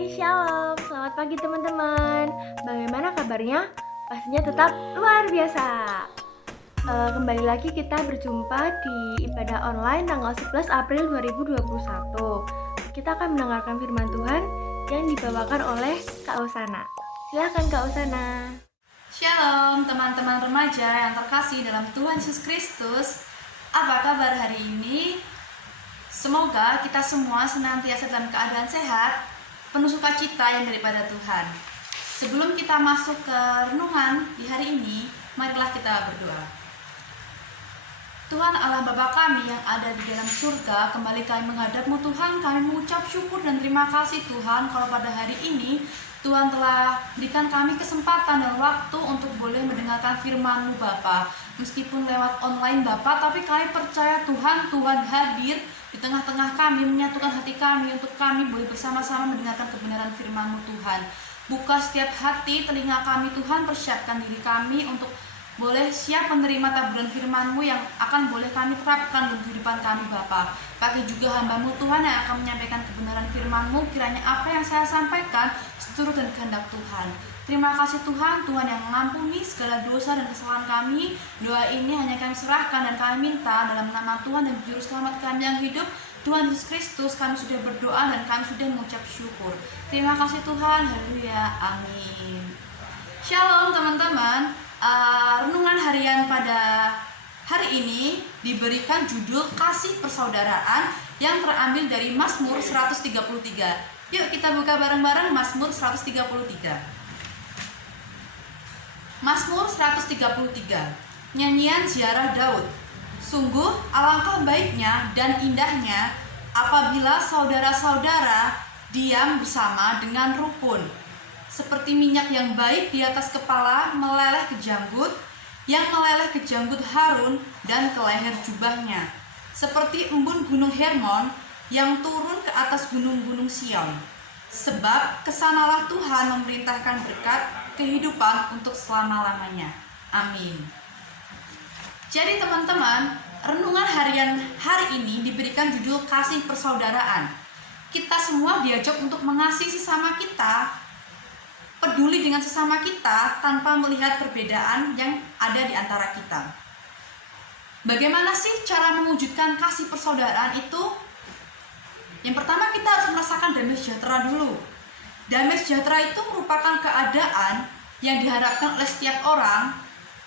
Hai, Shalom. Selamat pagi teman-teman. Bagaimana kabarnya? Pastinya tetap luar biasa. Kembali lagi kita berjumpa di ibadah online tanggal 11 April 2021. Kita akan mendengarkan firman Tuhan yang dibawakan oleh Kak Osana. Silakan Kak Osana. Shalom teman-teman remaja yang terkasih dalam Tuhan Yesus Kristus. Apa kabar hari ini? Semoga kita semua senantiasa dalam keadaan sehat, penuh sukacita yang daripada Tuhan. Sebelum kita masuk ke renungan di hari ini, marilah kita berdoa. Tuhan Allah Bapa kami yang ada di dalam surga, kembali kami menghadap-Mu Tuhan, kami mengucap syukur dan terima kasih Tuhan kalau pada hari ini Tuhan telah berikan kami kesempatan dan waktu untuk boleh mendengarkan firman-Mu Bapa. Meskipun lewat online Bapa, tapi kami percaya Tuhan hadir di tengah-tengah kami, menyatukan hati kami untuk kami boleh bersama-sama mendengarkan kebenaran firman-Mu Tuhan. Buka setiap hati, telinga kami Tuhan, persiapkan diri kami untuk boleh siap menerima taburan firman-Mu yang akan boleh kami terapkan dalam kehidupan kami Bapa. Pakai juga hamba-Mu Tuhan yang akan menyampaikan kebenaran firman-Mu, kiranya apa yang saya sampaikan seturut dan kehendak Tuhan. Terima kasih Tuhan yang mengampuni segala dosa dan kesalahan kami. Doa ini hanya kami serahkan dan kami minta dalam nama Tuhan dan Juru Selamat kami yang hidup, Tuhan Yesus Kristus. Kami sudah berdoa dan kami sudah mengucap syukur. Terima kasih Tuhan, haleluya, amin. Shalom teman-teman. Renungan harian pada hari ini diberikan judul Kasih Persaudaraan yang terambil dari Mazmur 133. Yuk kita buka bareng-bareng Mazmur 133. Mazmur 133, nyanyian ziarah Daud. Sungguh alangkah baiknya dan indahnya apabila saudara-saudara diam bersama dengan rukun. Seperti minyak yang baik di atas kepala meleleh ke janggut, yang meleleh ke janggut Harun dan ke leher jubahnya. Seperti embun gunung Hermon yang turun ke atas gunung-gunung Sion. Sebab kesanalah Tuhan memerintahkan berkat kehidupan untuk selama-lamanya. Amin. Jadi teman-teman, renungan harian hari ini diberikan judul Kasih Persaudaraan. Kita semua diajak untuk mengasihi sesama kita, peduli dengan sesama kita tanpa melihat perbedaan yang ada di antara kita. Bagaimana sih cara mewujudkan kasih persaudaraan itu? Yang pertama, kita harus merasakan damai sejahtera dulu. Damai sejahtera itu merupakan keadaan yang diharapkan oleh setiap orang,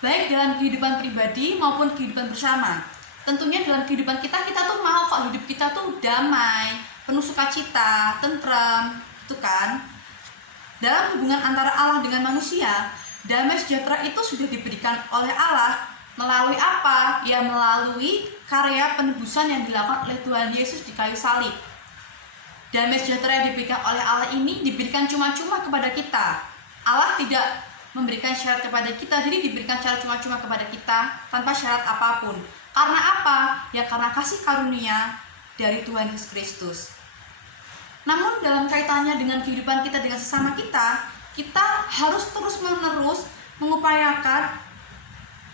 baik dalam kehidupan pribadi maupun kehidupan bersama. Tentunya dalam kehidupan kita tuh mau kok hidup kita tuh damai, penuh sukacita, tentrem, gitu kan? Dalam hubungan antara Allah dengan manusia, damai sejahtera itu sudah diberikan oleh Allah melalui apa? Ya melalui karya penebusan yang dilakukan oleh Tuhan Yesus di kayu salib. Damai sejahtera yang diberikan oleh Allah ini diberikan cuma-cuma kepada kita. Allah tidak memberikan syarat kepada kita, jadi diberikan syarat cuma-cuma kepada kita tanpa syarat apapun. Karena apa? Ya karena kasih karunia dari Tuhan Yesus Kristus. Namun dalam kaitannya dengan kehidupan kita dengan sesama kita, kita harus terus-menerus mengupayakan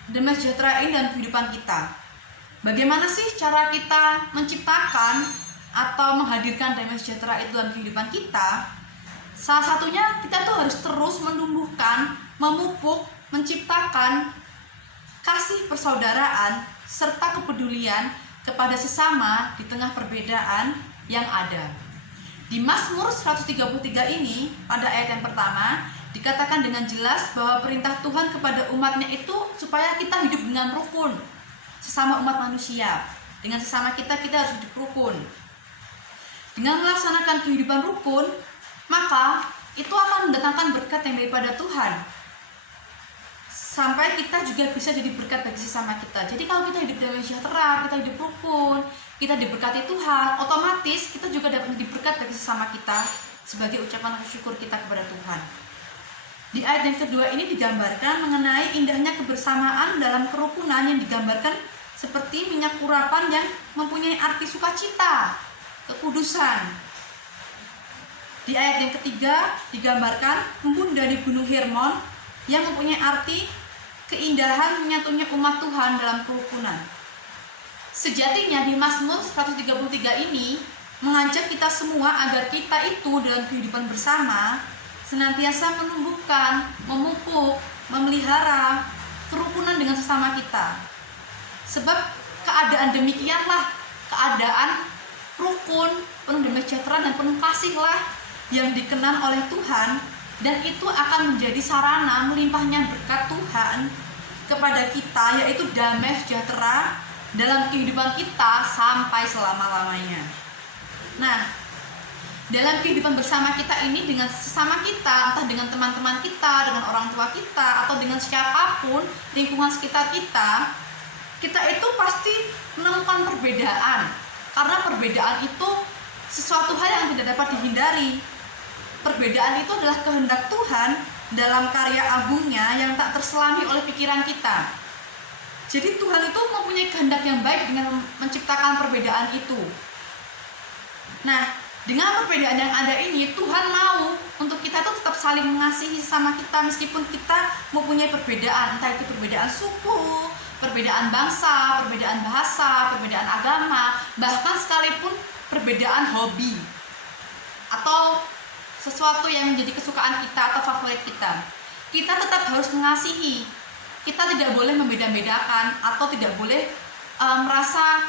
damai sejahtera ini dalam kehidupan kita. Bagaimana sih cara kita menciptakan atau menghadirkan damai sejahtera itu dalam kehidupan kita? Salah satunya kita tuh harus terus menumbuhkan, memupuk, menciptakan kasih persaudaraan serta kepedulian kepada sesama di tengah perbedaan yang ada. Di Mazmur 133 ini, pada ayat yang pertama, dikatakan dengan jelas bahwa perintah Tuhan kepada umatnya itu supaya kita hidup dengan rukun sesama umat manusia. Dengan sesama kita harus hidup rukun. Dengan melaksanakan kehidupan rukun, maka itu akan mendatangkan berkat yang daripada Tuhan. Sampai kita juga bisa jadi berkat bagi sesama kita. Jadi kalau kita hidup damai sejahtera, kita hidup rukun, kita diberkati Tuhan, otomatis kita juga dapat menjadi berkat bagi sesama kita sebagai ucapan syukur kita kepada Tuhan. Di ayat yang kedua ini digambarkan mengenai indahnya kebersamaan dalam kerukunan yang digambarkan seperti minyak urapan yang mempunyai arti sukacita, kekudusan. Di ayat yang ketiga digambarkan embun dari gunung Hermon yang mempunyai arti keindahan menyatunya umat Tuhan dalam kerukunan. Sejatinya di Mazmur 133 ini mengajak kita semua agar kita itu dalam kehidupan bersama senantiasa menumbuhkan, memupuk, memelihara kerukunan dengan sesama kita. Sebab keadaan demikianlah, keadaan rukun, penuh damai sejahtera dan penuh kasihlah yang dikenan oleh Tuhan, dan itu akan menjadi sarana melimpahnya berkat Tuhan kepada kita, yaitu damai sejahtera dalam kehidupan kita sampai selama-lamanya. Nah, dalam kehidupan bersama kita ini dengan sesama kita, entah dengan teman-teman kita, dengan orang tua kita, atau dengan siapapun lingkungan sekitar kita, kita itu pasti menemukan perbedaan. Karena perbedaan itu sesuatu hal yang tidak dapat dihindari. Perbedaan itu adalah kehendak Tuhan dalam karya agungnya yang tak terselami oleh pikiran kita. Jadi Tuhan itu mempunyai kehendak yang baik dengan menciptakan perbedaan itu. Nah, dengan perbedaan yang ada ini, Tuhan mau untuk kita tuh tetap saling mengasihi sama kita meskipun kita mempunyai perbedaan, entah itu perbedaan suku, perbedaan bangsa, perbedaan bahasa, perbedaan agama, bahkan sekalipun perbedaan hobi atau sesuatu yang menjadi kesukaan kita atau favorit kita. Kita tetap harus mengasihi. Kita tidak boleh membeda-bedakan atau tidak boleh merasa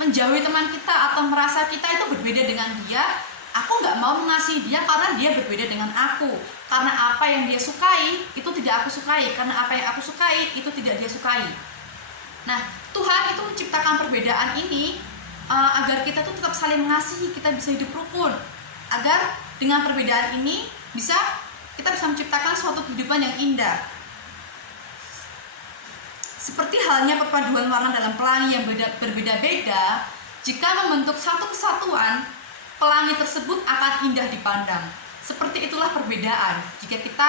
menjauhi teman kita atau merasa kita itu berbeda dengan dia. Aku nggak mau mengasihi dia karena dia berbeda dengan aku. Karena apa yang dia sukai itu tidak aku sukai. Karena apa yang aku sukai itu tidak dia sukai. Nah, Tuhan itu menciptakan perbedaan ini agar kita tuh tetap saling mengasihi, kita bisa hidup rukun. Agar dengan perbedaan ini kita bisa menciptakan suatu kehidupan yang indah. Seperti halnya perpaduan warna dalam pelangi yang berbeda-beda, jika membentuk satu kesatuan, pelangi tersebut akan indah dipandang. Seperti itulah perbedaan. Jika kita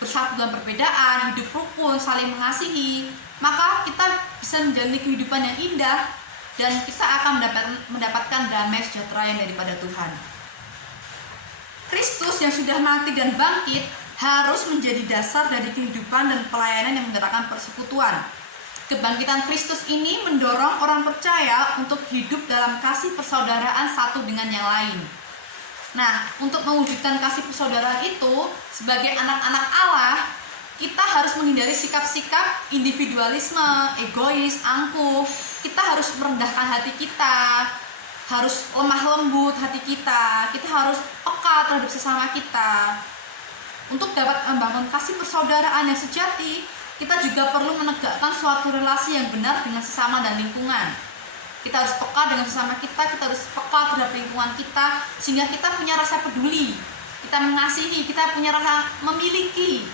bersatu dalam perbedaan, hidup rukun, saling mengasihi, maka kita bisa menjalani kehidupan yang indah dan kita akan mendapatkan damai sejahtera yang daripada Tuhan. Kristus yang sudah mati dan bangkit harus menjadi dasar dari kehidupan dan pelayanan yang menggerakkan persekutuan. Kebangkitan Kristus ini mendorong orang percaya untuk hidup dalam kasih persaudaraan satu dengan yang lain. Nah, untuk mewujudkan kasih persaudaraan itu, sebagai anak-anak Allah, kita harus menghindari sikap-sikap individualisme, egois, angkuh. Kita harus merendahkan hati kita, harus lemah lembut hati kita harus peka terhadap sesama kita. Untuk dapat membangun kasih persaudaraan yang sejati, kita juga perlu menegakkan suatu relasi yang benar dengan sesama dan lingkungan. Kita harus peka dengan sesama kita harus peka terhadap lingkungan kita, sehingga kita punya rasa peduli, kita mengasihi, kita punya rasa memiliki.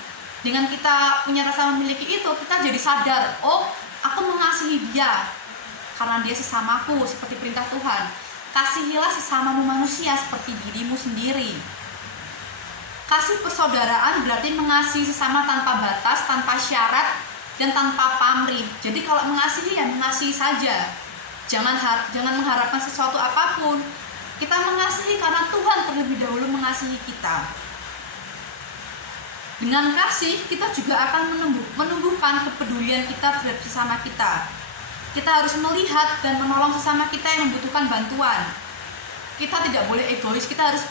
Dengan kita punya rasa memiliki itu, kita jadi sadar, oh, aku mengasihi dia karena dia sesamaku, seperti perintah Tuhan. Kasihilah sesamamu manusia seperti dirimu sendiri. Kasih persaudaraan berarti mengasihi sesama tanpa batas, tanpa syarat, dan tanpa pamrih. Jadi kalau mengasihi ya mengasihi saja. Jangan mengharapkan sesuatu apapun. Kita mengasihi karena Tuhan terlebih dahulu mengasihi kita. Dengan kasih, kita juga akan menumbuhkan kepedulian kita terhadap sesama kita. Kita harus melihat dan menolong sesama kita yang membutuhkan bantuan. Kita tidak boleh egois, kita harus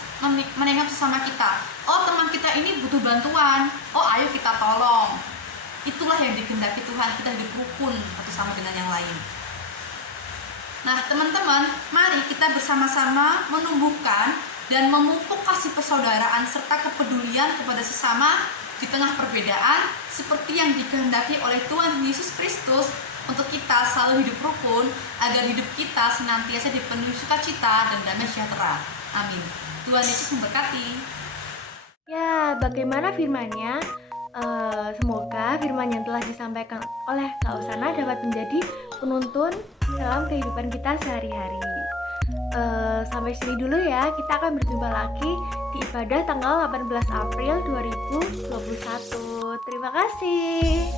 menengok sesama kita. Oh, teman kita ini butuh bantuan, oh ayo kita tolong. Itulah yang dikehendaki Tuhan, kita hidup rukun satu sama dengan yang lain. Nah, teman-teman, mari kita bersama-sama menumbuhkan dan memupuk kasih persaudaraan serta kepedulian kepada sesama di tengah perbedaan seperti yang dikehendaki oleh Tuhan Yesus Kristus untuk kita selalu hidup rukun agar hidup kita senantiasa dipenuhi sukacita dan damai sejahtera. Amin. Tuhan Yesus memberkati. Ya, bagaimana firman-Nya? Semoga firman yang telah disampaikan oleh Kak Usana dapat menjadi penuntun dalam kehidupan kita sehari-hari. Sampai sini dulu ya, kita akan berjumpa lagi di ibadah tanggal 18 April 2021. Terima kasih.